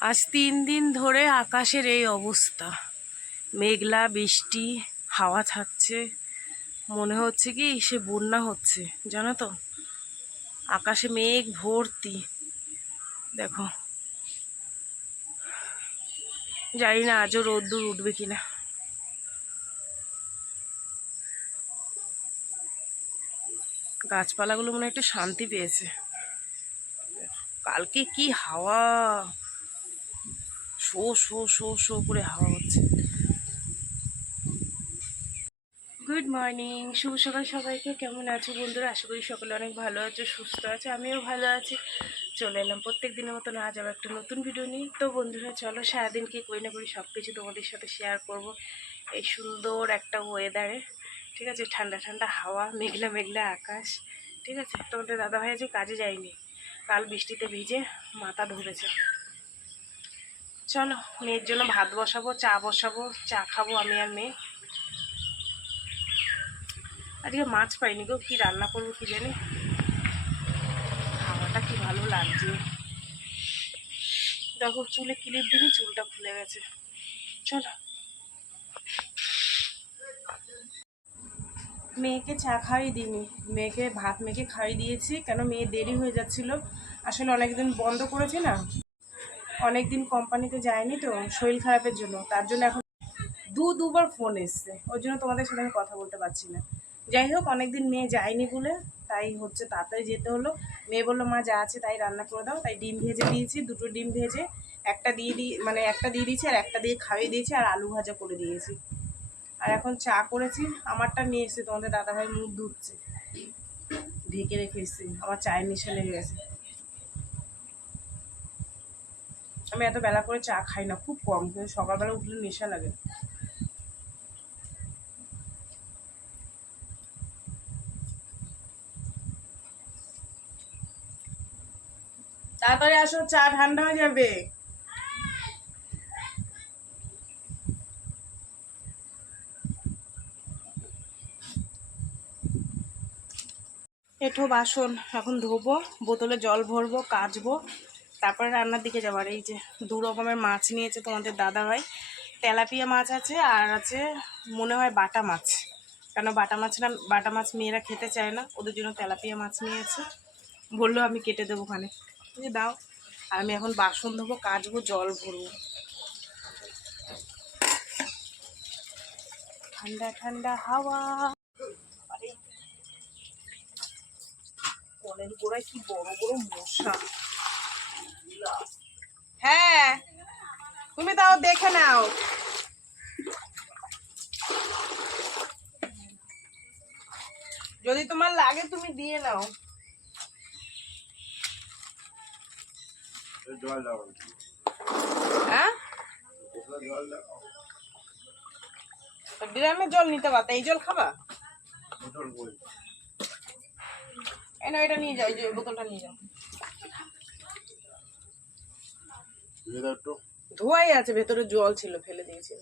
আজ তিন দিন ধরে আকাশের এই অবস্থা। মেঘলা, বৃষ্টি, হাওয়া থাকছে। মনে হচ্ছে কি সে বন্যা হচ্ছে, জানো তো? আকাশে মেঘ ভর্তি। দেখো। জানি না আজও রোদ্দুর উঠবে কিনা। গাছপালাগুলো মনে একটু শান্তি পেয়েছে। কালকে কি হাওয়া! শো শো শো শো করে হাওয়া হচ্ছে। গুড মর্নিং শুভ সকাল সবাইকে। কেমন আছো বন্ধুরা? আশা করি সকলে অনেক ভালো আছো, সুস্থ আছে, আমিও ভালো আছি। চলে এলাম প্রত্যেক দিনের মতন আজ আবার একটা নতুন ভিডিও নিই তো বন্ধুরা, চলো সারাদিন কি করি না করি সব কিছু তোমাদের সাথে শেয়ার করব এই সুন্দর একটা ওয়েদারে ঠিক আছে, ঠান্ডা ঠান্ডা হাওয়া, মেঘলা মেঘলা আকাশ। ঠিক আছে, তোমাদের দাদাভাই আজকে কাজে যায়নি। কাল বৃষ্টিতে ভিজে মাথা ধরেছে। চলো, মেয়ের জন্য ভাত বসাবো, চা বসাবো, চা খাব আমি আর মেয়ে। আজকে মাছ পাইনি গো, কি রান্না করব কি জানি? খাওয়াটা কি ভালো লাগছে। দেখো, চুলে ক্লিপ দিবি, চুলটা খুলে গেছে। চলো। মেয়েকে চা খাইয়ে দিইনি। মেয়েকে, ভাত মেখে খাইয়ে দিয়েছি, কেন মেয়ে দেরি হয়ে যাচ্ছিল? আসলে অনেকদিন বন্ধ করেছে না? অনেকদিন কোম্পানিতে যায়নি তো, শরীর খারাপের জন্য। তার জন্য এখন দু, দুবার ফোন এসছে। ওর জন্য তোমাদের সাথে আমি কথা বলতে পারছি না। যাই হোক, অনেকদিন মেয়ে যায়নি বলে তাই হচ্ছে তাড়াতাড়ি যেতে হলো। মেয়ে বলল, মা, যা আছে তাই রান্না করে দাও। তাই ডিম ভেজে দিয়েছি, দুটো ডিম ভেজে একটা দিয়ে দিই মানে একটা দিয়ে দিয়েছি আর একটা দিয়ে খাইয়ে দিয়েছি আর আলু ভাজা করে দিয়েছি। আর এখন চা করেছি। আমারটা নিয়ে এসেছি তোমাদের দাদাভাই, মুখ ধুচ্ছে। ঢেকে রেখে এসেছি। আমার চায়ের নেশা লেগে গেছে। আমি এত বেলা করে চা খাই না, খুব কম, কিন্তু সকালবেলা উঠলে নেশা লাগে। তাড়াতাড়ি আসো, চা ঠান্ডা হয়ে যাবে। এঠো বাসন, এখন ধোবো, বোতলে জল ভরবো, কাচবো। তারপরে রান্নার দিকে যাব। আর এই যে দু রকমের মাছ নিয়েছে তোমাদের দাদা ভাই তেলাপিয়া মাছ আছে আর আছে মনে হয় বাটা মাছ। কেন বাটা মাছ না, বাটা মাছ মেয়েরা খেতে চায় না, ওদের জন্য তেলাপিয়া মাছ নিয়েছে। বলল আমি কেটে দেবো ওখানে। দাও, আর আমি এখন বাসন ধোবো, কাচবো, জল ভরবো। ঠান্ডা ঠান্ডা হাওয়া। কলের গোড়ায় কি বড় বড় মশা। হ্যাঁ তুমি তাও দেখে নাও। যদি তোমার লাগে তুমি দিয়ে নাও। জল হ্যাঁ? জল নিতে পারতা এই জল খাবা? এটা নিয়ে যাও এই বোতলটা নিয়ে যাও দিয়ে দাও একটু ধোয়াই আছে ভেতরে জল ছিল ফেলে দিয়েছি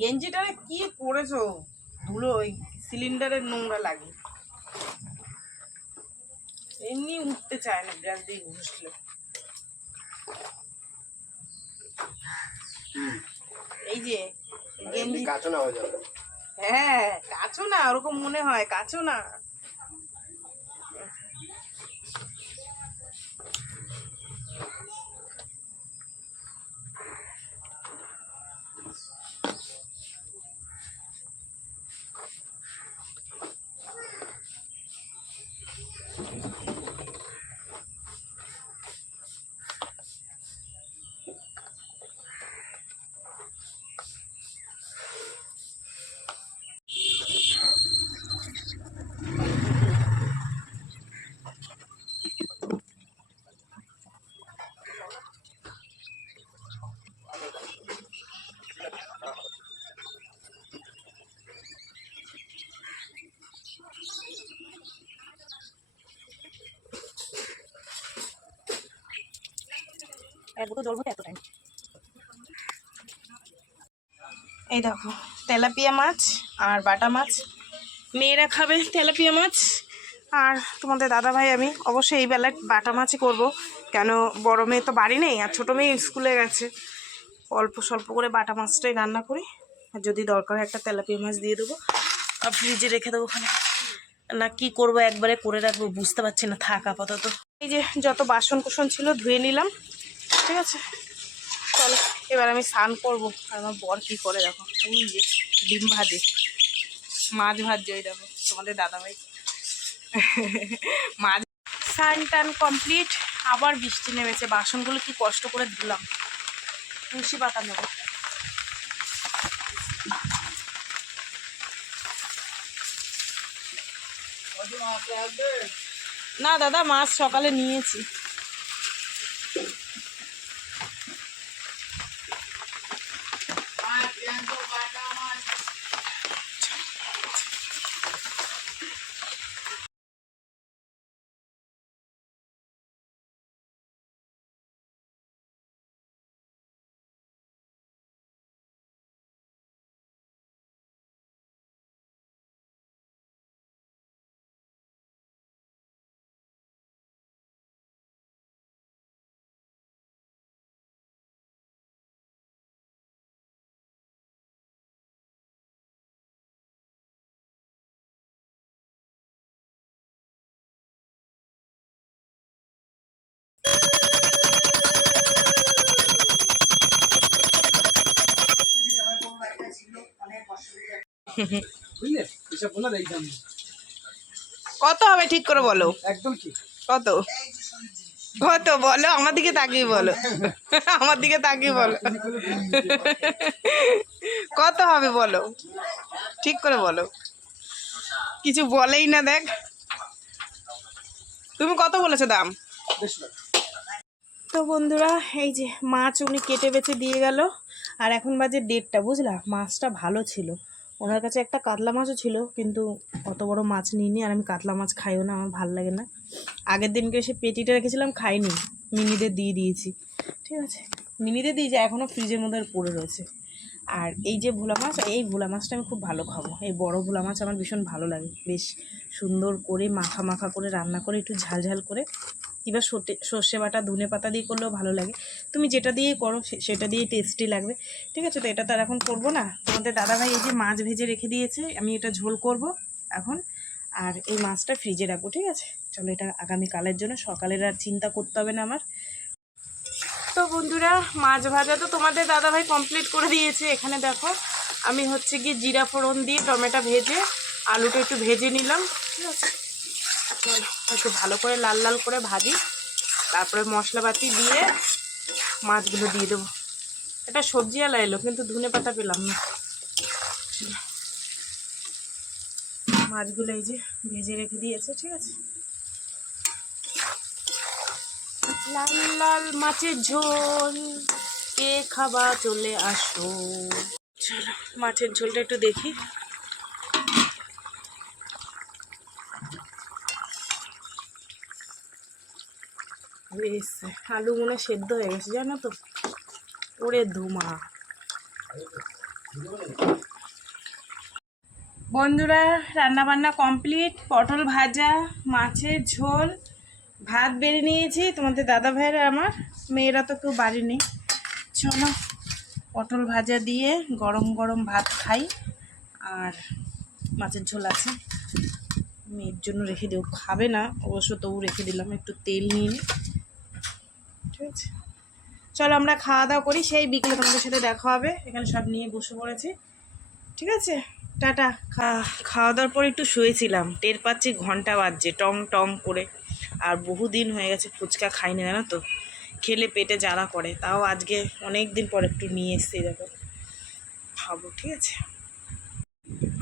গেঞ্জিটারে কি করেছ? ধুলো ওই সিলিন্ডারের নোংরা লাগে। এমনি উঠতে চায় না ব্রাশ দিয়ে ঘুষলে। এই যে গেঞ্জি কাঁচা না হয়ে যাবে। হ্যাঁ কাছো না ওরকম মনে হয় কাছো না। এই দেখো, তেলাপিয়া মাছ আর বাটা মাছ। মেয়েরা খাবে তেলাপিয়া মাছ। আর তোমাদের দাদা ভাই আমি অবশ্যই এই বেলায় বাটা মাছই করব। কেন, বড় মেয়ে তো বাড়ি নেই আর ছোটো মেয়ে স্কুলে গেছে। অল্প স্বল্প করে বাটা মাছটাই রান্না করি। আর যদি দরকার হয় একটা তেলাপিয়া মাছ দিয়ে দেবো। আর ফ্রিজে রেখে দেবো ওখানে। না, কি করব একবারে করে রাখব বুঝতে পারছি না, থাক আপাতত। এই যে, যত বাসন কুসন ছিল ধুয়ে নিলাম। ঠিক আছে। চলো, এবার আমি স্নান করব। আর আমার বর কী করে দেখো? ওই যে ডিম ভাজে, মাছ ভাজছে ওই দেখো, তোমাদের দাদাভাই। মাছ স্নান টান কমপ্লিট আবার বৃষ্টি নেমেছে। বাসনগুলো কি কষ্ট করে ধুলাম। তুলসী পাতা নেব। না দাদা, মাছ সকালে নিয়েছি। কত হবে ঠিক করে বলো? একদম কত? কত? বলো আমার দিকে তাকিয়ে বলো। আমার দিকে তাকিয়ে বলো। কত হবে বলো? ঠিক করে বলো। কিছু বলেই না দেখ। তুমি কত বলেছ দাম? তো বন্ধুরা এই যে মাছ উনি কেটে বেছে দিয়ে গেল আর এখন বাজে ডেটটা বুঝলা? মাছটা ভালো ছিল। ওনার কাছে একটা কাতলা মাছও ছিল, কিন্তু অত বড় মাছ নিইনি আর আমি কাতলা মাছ খাইও না, আমার ভালো লাগে না। আগের দিনকে সে পেটিটা রেখেছিলাম, খাইনি। মিনিদের দিয়ে দিয়েছি। ঠিক আছে? মিনিদের দিয়েছি এখনও ফ্রিজের মধ্যে পড়ে রয়েছে। আর এই যে ভোলা মাছ, এই ভোলা মাছটা আমি খুব ভালো খাব। এই বড় ভোলা মাছ আমার ভীষণ ভালো লাগে। বেশ সুন্দর করে মাখা মাখা করে, রান্না করে, একটু ঝাল ঝাল করে কিংবা সর্ষে বাটা, ধনে পাতা দিয়ে করলেও ভালো লাগে। তুমি যেটা দিয়ে করো সেটা দিয়ে টেস্টি লাগবে। ঠিক আছে? তো এটা তো আর এখন করব না। তোমাদের দাদাভাই এই যে মাছ ভেজে রেখে দিয়েছে, আমি এটা ঝোল করব এখন। আর এই মাছটা ফ্রিজে রাখব, ঠিক আছে? চলো এটা আগামীকালের জন্য, সকালের আর চিন্তা করতে হবে না আমার। তো বন্ধুরা, মাছ ভাজা তো তোমাদের দাদাভাই কমপ্লিট করে দিয়েছে। এখানে দেখো, আমি হচ্ছে কি জিরা ফোড়ন দিয়ে টমেটো ভেজে, আলুটা একটু ভেজে নিলাম। ঠিক আছে? একটু ভালো করে লাল লাল করে ভাজি। তারপরে মশলাপাতি দিয়ে মাছগুলো দিয়ে দেবো। এটা সবজি আলা এলো, কিন্তু ধনে পাতা পেলাম না। মাছগুলো এই যে ভেজে রেখে দিয়েছে, ঠিক আছে? লাল লাল মাছের ঝোল, কে খাবা চলে আসো? চলো, মাছের ঝোলটা একটু দেখি। বেশ আলু মনে সেদ্ধ হয়ে গেছে, জানো তো? ওরে ধুমা বন্ধুরা রান্না বান্না কমপ্লিট, পটল ভাজা, মাছের ঝোল, ভাত বেড়ে নিয়েছি। তোমাদের দাদা ভাইয়ের আমার, মেয়েরা তো কেউ বাড়ি নেই। চলো, পটল ভাজা দিয়ে গরম গরম ভাত খাই, আর মাছের ঝোল আছে। মেয়ের জন্য রেখে দেবো খাবে না, অবশ্য তবু রেখে দিলাম, একটু তেল নিয়ে ঠিক আছে? চলো আমরা খাওয়া দাওয়া করি, সেই বিকেলে তোমাদের সাথে দেখা হবে। এখানে সব নিয়ে বসে পড়েছি। ঠিক আছে? টাটা। খাওয়া দাওয়ার পর একটু শুয়েছিলাম। টের পাচ্ছি ঘণ্টা বাজছে, টং টং করে। আর বহুদিন হয়ে গেছে ফুচকা খাইনি, জানো তো? খেলে পেটে জ্বালা করে। তাও আজকে অনেক দিন পর একটু নিয়ে এসছি দেখো। খাব, ঠিক আছে?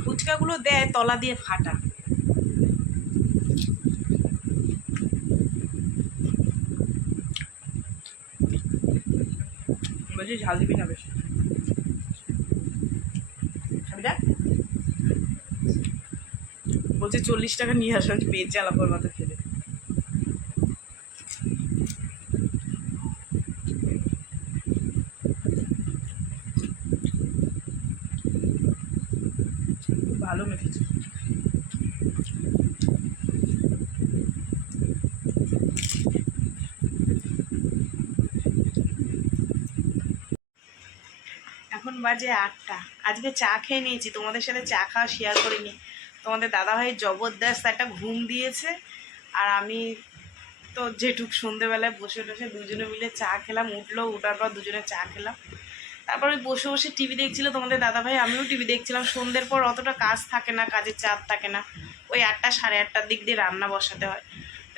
ফুচকাগুলো দেয়, তলা দিয়ে ফাটা। বলছি ঝাল দিবি না বেশি। বলছে চল্লিশ টাকা নিয়ে আসো পেট জ্বালাপোর মতো খেলে ভালো মেখেছে বাজে আটটা। আজকে চা খেয়ে নিয়েছি, তোমাদের সাথে চা খাওয়া শেয়ার করিনি। তোমাদের দাদাভাই জবরদস্ত একটা ঘুম দিয়েছে, আর আমি তো যেটুক সন্ধেবেলায় বসে বসে দুজনে মিলে চা খেলাম, উঠল, উঠার পর দুজনে চা খেলাম। তারপরে বসে বসে টিভি দেখছিল তোমাদের দাদাভাই, আমিও টিভি দেখছিলাম। সন্ধ্যের পর অতটা কাজ থাকে না, কাজের চাপ থাকে না। ওই আটটা, সাড়ে আটটার দিক দিয়ে রান্না বসাতে হয়।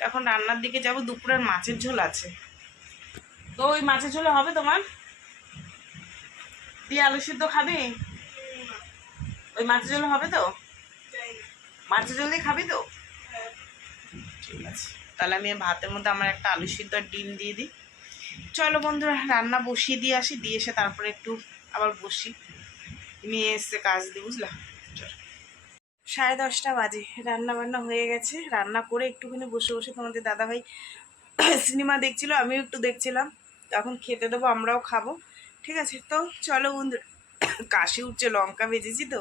এখন রান্নার দিকে যাব, দুপুরের মাছের ঝোল আছে। তো ওই মাছের ঝোল হবে তোমার? দিয়ে আলু সিদ্ধ খাবি? ওই মাছের ঝোল হবে তো? মাছের ঝোল দিয়ে খাবি তো? ঠিক আছে। তাহলে আমি ভাতের মধ্যে আমার একটা আলু সিদ্ধ আর ডিম দিয়ে দিই। চলো বন্ধুরা রান্না বসিয়ে দিয়ে আসি দিয়ে এসে তারপরে একটু আবার বসি। মেয়ে এসছে কাজ দিয়ে বুঝলা। সাড়ে দশটা বাজে রান্না বান্না হয়ে গেছে। রান্না করে একটুখানি বসে বসে তোমাদের দাদাভাই সিনেমা দেখছিল আমিও একটু দেখছিলাম। তখন খেতে দেবো আমরাও খাব। ঠিক আছে, তো চলো বন্ধু, কাশি উঠছে, লঙ্কা ভেজেছি তো।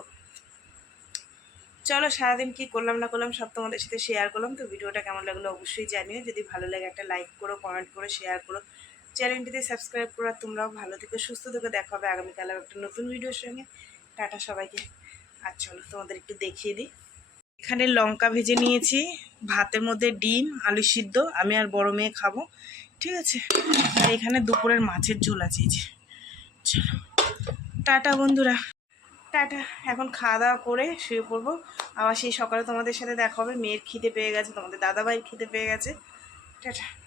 চলো সারাদিন কি করলাম না করলাম সব তোমাদের সাথে শেয়ার করলাম, তো ভিডিওটা কেমন লাগল অবশ্যই জানিও। যদি ভালো লাগে একটা লাইক করো কমেন্ট করো শেয়ার করো। চ্যানেলটিতে সাবস্ক্রাইব করো তোমরাও ভালো থেকে, সুস্থ থেকো। দেখা হবে আগামীকাল একটা নতুন ভিডিওর সঙ্গে। টাটা সবাইকে। আর চলো তোমাদের একটু দেখিয়ে দিই। এখানে লঙ্কা ভেজে নিয়েছি, ভাতের মধ্যে ডিম, আলু সিদ্ধ, আমি আর বড় মেয়ে খাব, ঠিক আছে? আর এখানে দুপুরের মাছের ঝোল আছে চলো টাটা বন্ধুরা। টাটা। এখন খাওয়া দাওয়া করে শুয়ে পড়ব। আবার সেই সকালে তোমাদের সাথে দেখা হবে। মেয়ের খিদে পেয়ে গেছে, তোমাদের দাদা দাদাভাইয়ের খিদে পেয়ে গেছে। টাটা।